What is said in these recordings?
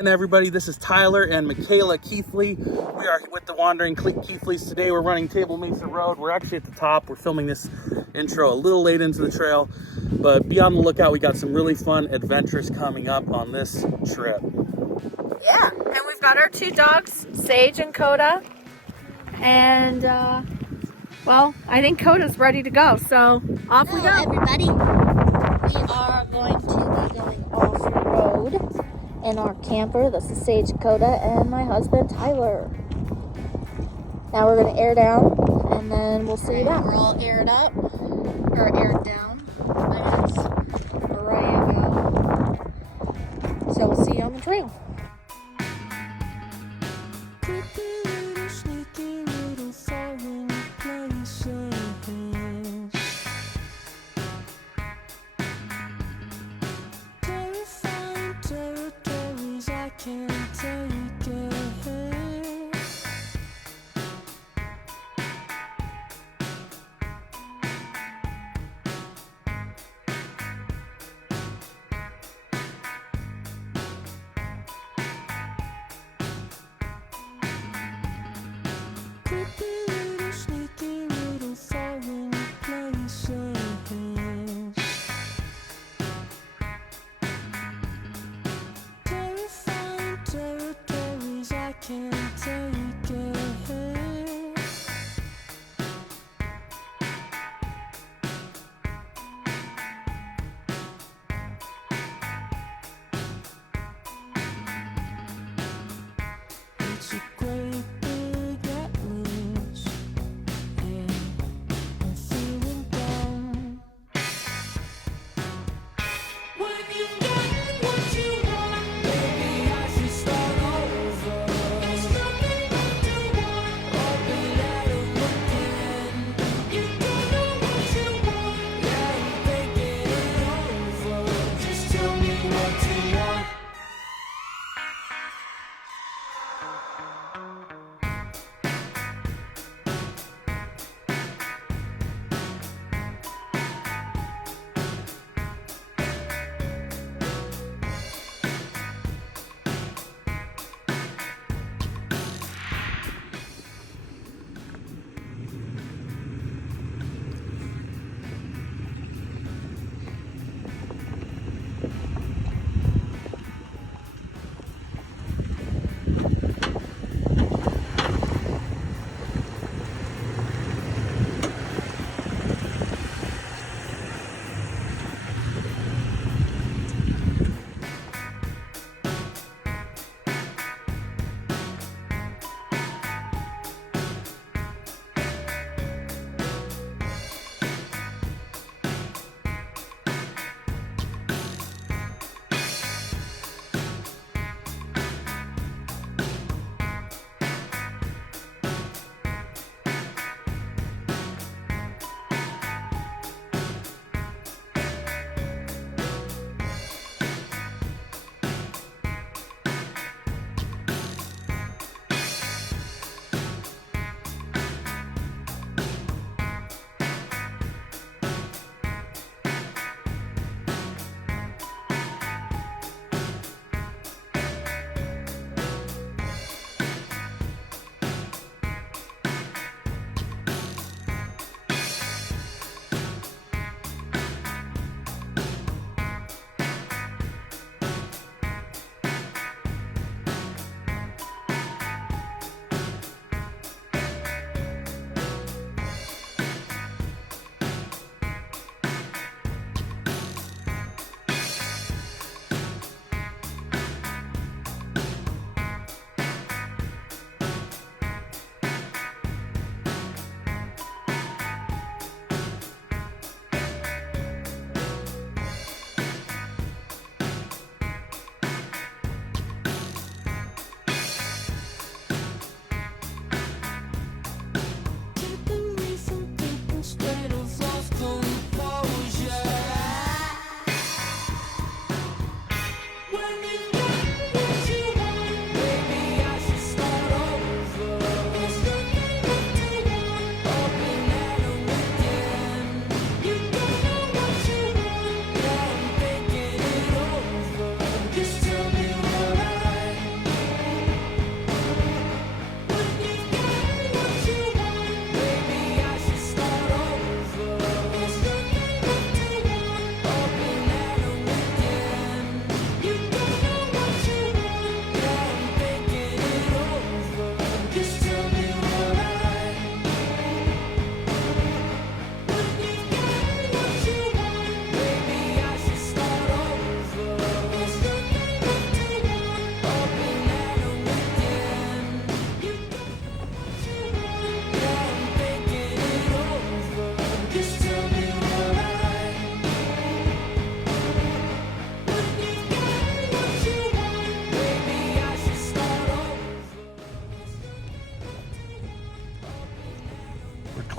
And everybody, this is Tyler and Michaela Keithley. We are with the Wandering Keithleys today. We're running Table Mesa Road. We're actually at the top. We're filming this intro a little late into the trail, but be on the lookout. We got some really fun adventures coming up on this trip. Yeah, and we've got our two dogs, Sage and Coda. And, well, I think Coda's ready to go, so off we go. Everybody, we are going to be going off-road in our camper. This is Sage, Coda, and my husband, Tyler. Now we're going to air down, and then we'll see you back. We're all aired up, or aired down, I guess. We're ready to go. So we'll see you on the trail.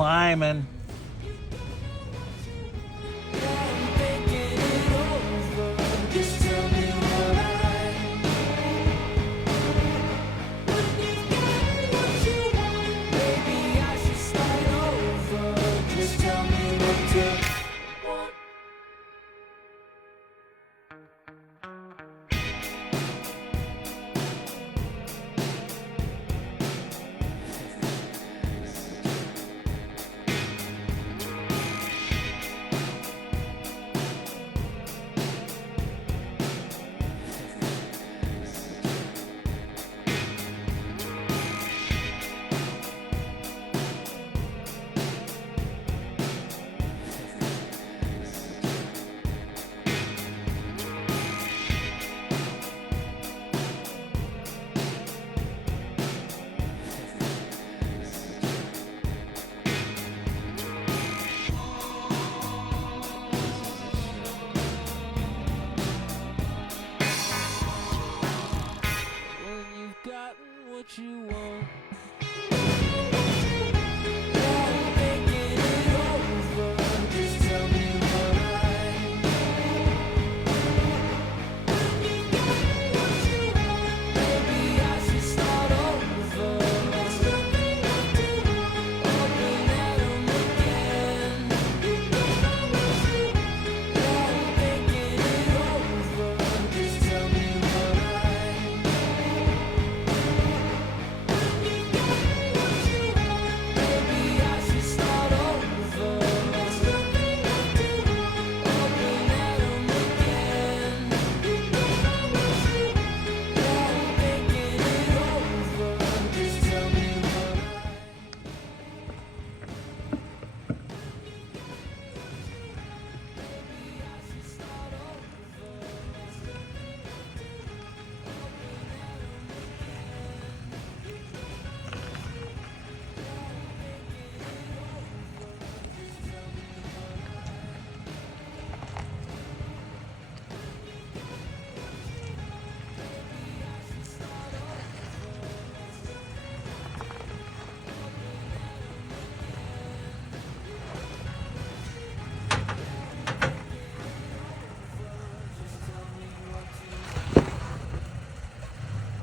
climbing. You want.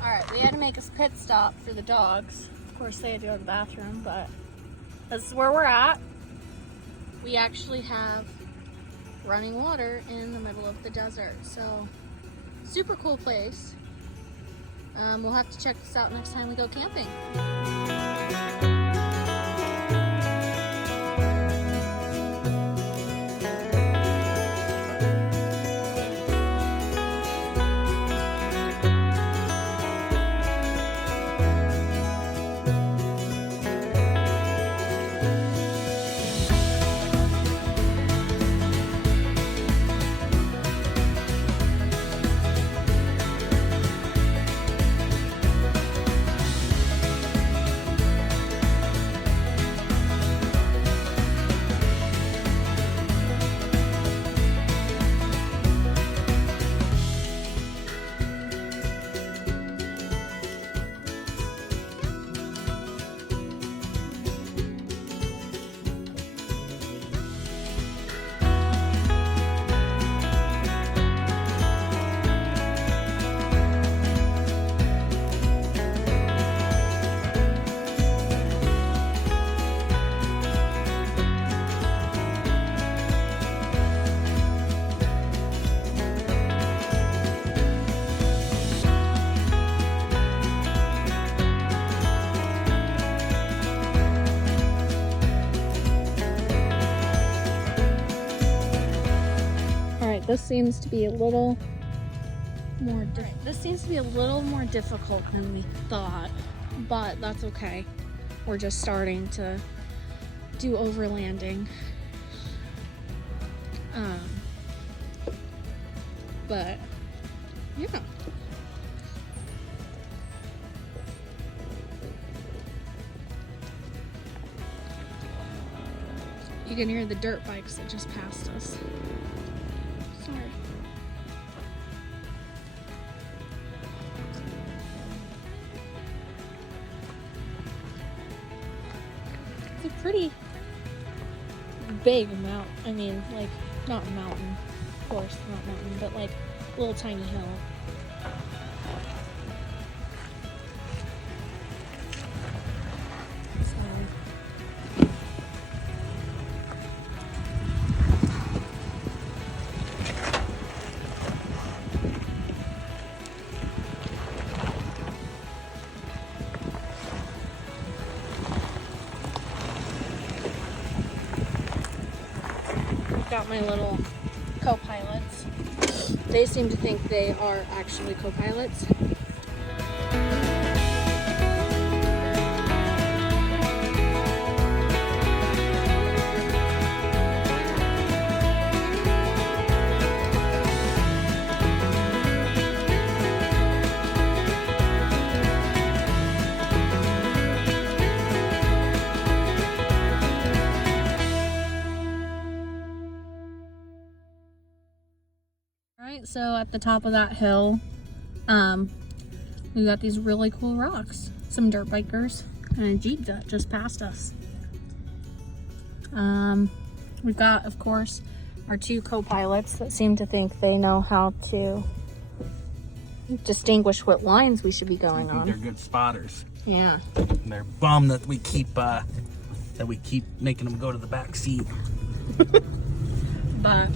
Alright, we had to make a pit stop for the dogs. Of course, they had to go to the bathroom, but this is where we're at. We actually have running water in the middle of the desert, so super cool place. We'll have to check this out next time we go camping. This seems to be a little more difficult than we thought, but that's okay. We're just starting to do overlanding. But yeah. You can hear the dirt bikes that just passed us. Sorry. It's a pretty big mountain. I mean, like, not mountain, of course, not mountain, but like a little tiny hill. Got my little co-pilots. They seem to think they are actually co-pilots. Alright, so at the top of that hill, we got these really cool rocks. Some dirt bikers and a Jeep that just passed us. We've got, of course, our two co-pilots that seem to think they know how to distinguish what lines we should be going on. They're good spotters. Yeah. And they're bummed that we keep making them go to the back seat. But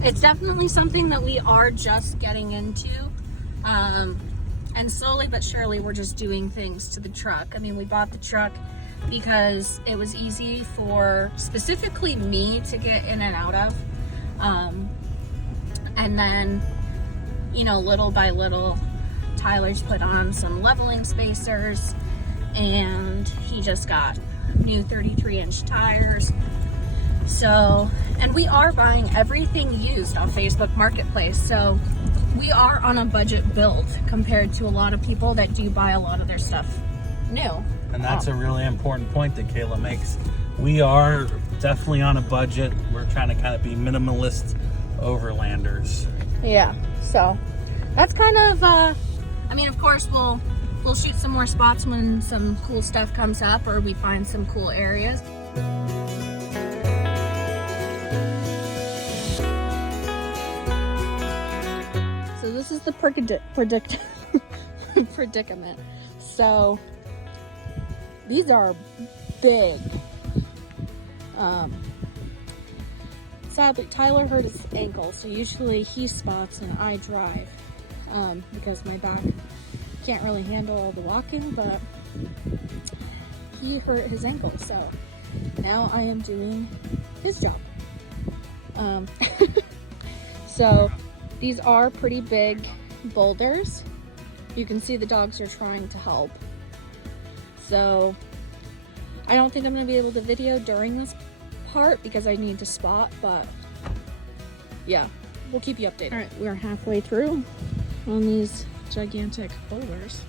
it's definitely something that we are just getting into. And slowly but surely we're just doing things to the truck. I mean, we bought the truck because it was easy for specifically me to get in and out of. And then, you know, little by little, Tyler's put on some leveling spacers and he just got new 33-inch tires. So, and we are buying everything used on Facebook Marketplace. So we are on a budget build compared to a lot of people that do buy a lot of their stuff new. And that's a really important point that Kayla makes. We are definitely on a budget. We're trying to kind of be minimalist overlanders. Yeah, so that's kind of, I mean, of course, we'll shoot some more spots when some cool stuff comes up or we find some cool areas. So this is the predicament. So these are big. Sadly, Tyler hurt his ankle, so usually he spots and I drive because my back can't really handle all the walking, but he hurt his ankle, so now I am doing his job. So these are pretty big boulders. You can see the dogs are trying to help. So I don't think I'm gonna be able to video during this part because I need to spot, but yeah, we'll keep you updated. All right, we're halfway through on these gigantic boulders.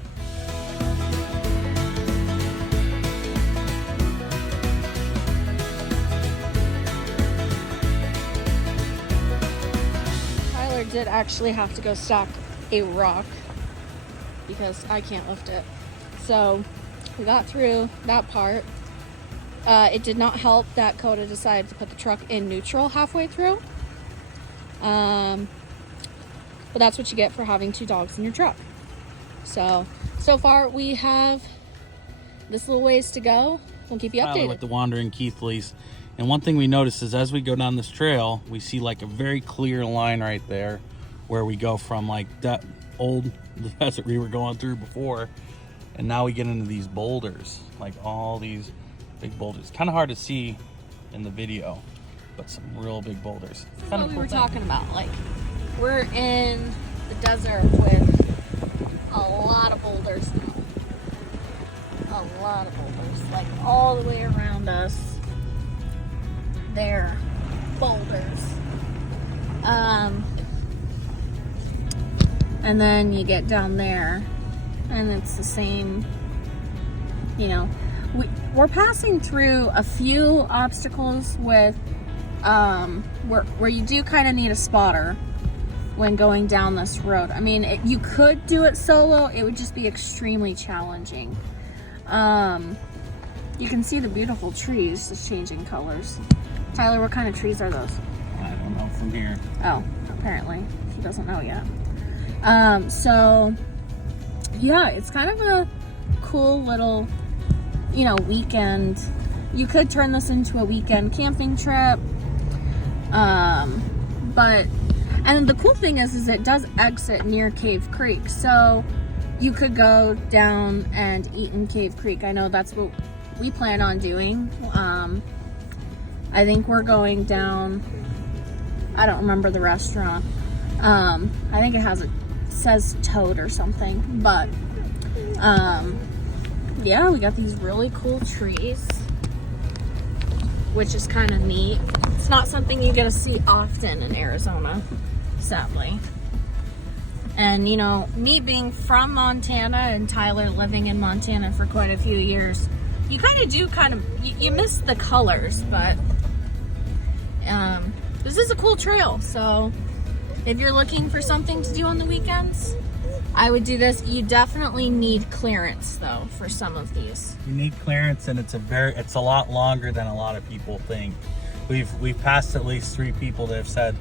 Tyler did actually have to go stack a rock because I can't lift it. So we got through that part. It did not help that Coda decided to put the truck in neutral halfway through. But that's what you get for having two dogs in your truck. So far we have this little ways to go. We'll keep you updated. With the Wandering Keithleys. And one thing we notice is as we go down this trail, we see like a very clear line right there where we go from like that the desert we were going through before. And now we get into these boulders, like all these big boulders. Kind of hard to see in the video, but some real big boulders. That's what we were talking about. Like, we're in the desert with a lot of boulders now. A lot of boulders, like all the way around us. They're boulders. And then you get down there and it's the same, you know. We're passing through a few obstacles with where you do kind of need a spotter when going down this road. I mean, you could do it solo, it would just be extremely challenging. You can see the beautiful trees just changing colors. Tyler, what kind of trees are those? I don't know from here. Oh, apparently he doesn't know yet. So yeah, it's kind of a cool little, you know, weekend. You could turn this into a weekend camping trip. But, and the cool thing is it does exit near Cave Creek. So you could go down and eat in Cave Creek. I know that's what we plan on doing. I think we're going down, I don't remember the restaurant. I think it says Toad or something, but, yeah, we got these really cool trees, which is kind of neat. It's not something you get to see often in Arizona, sadly. And, you know, me being from Montana and Tyler living in Montana for quite a few years, you kind of you miss the colors, but this is a cool trail. So if you're looking for something to do on the weekends, I would do this. You definitely need clearance though for some of these. You need clearance, and it's a lot longer than a lot of people think. We've passed at least 3 people that have said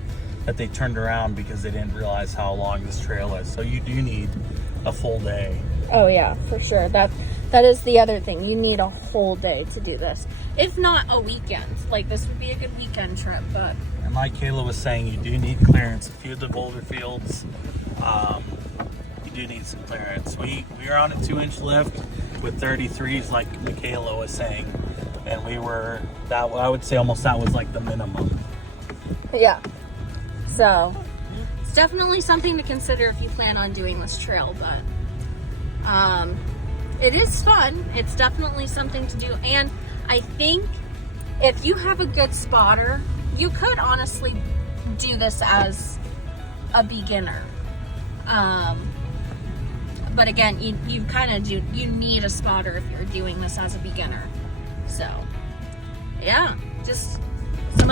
that they turned around because they didn't realize how long this trail is. So you do need a full day. Oh yeah, for sure. That is the other thing. You need a whole day to do this. If not a weekend. Like, this would be a good weekend trip, but... And like Kayla was saying, you do need clearance. A few of the boulder fields, you do need some clearance. We were on a 2-inch lift with 33s, like Michaela was saying. And I would say almost that was like the minimum. Yeah. So, it's definitely something to consider if you plan on doing this trail, but... it is fun. It's definitely something to do. And I think if you have a good spotter, you could honestly do this as a beginner. But again, you kind of do, you need a spotter if you're doing this as a beginner. So, yeah, just some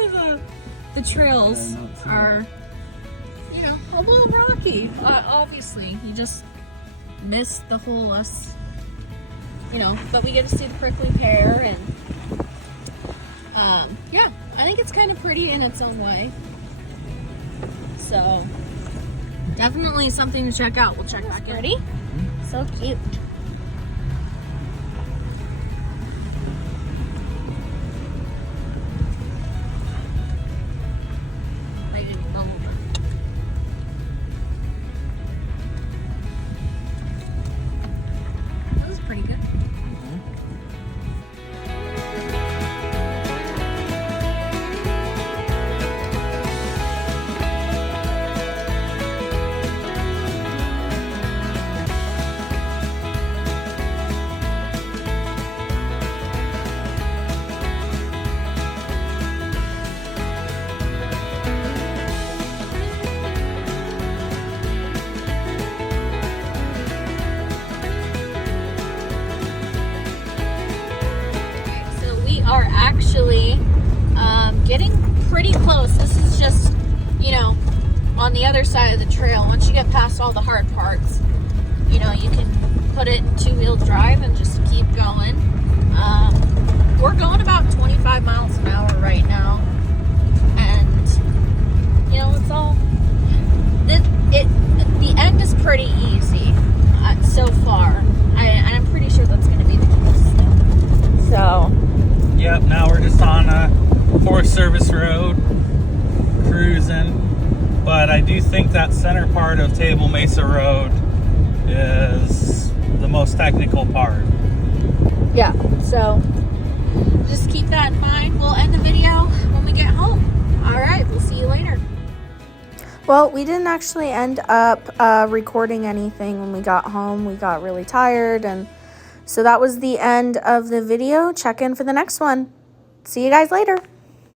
of the trails are, you know, a little rocky. Obviously, you just miss the whole us, you know, but we get to see the prickly pear, and yeah, I think it's kind of pretty in its own way. So definitely something to check out. We'll check back in. Ready? So cute. That was pretty good. Are actually getting pretty close. This is just, you know, on the other side of the trail. Once you get past all the hard parts, you know, you can put it in 2-wheel drive and just keep going. We're going about 25 miles an hour right now, and you know, it's all the end is pretty easy so far. I'm pretty sure that's going to be the case. So yep, now we're just on a Forest Service road, cruising. But I do think that center part of Table Mesa Road is the most technical part. Yeah, so just keep that in mind. We'll end the video when we get home. All right, we'll see you later. Well, we didn't actually end up recording anything when we got home. We got really tired, and so that was the end of the video. Check in for the next one. See you guys later.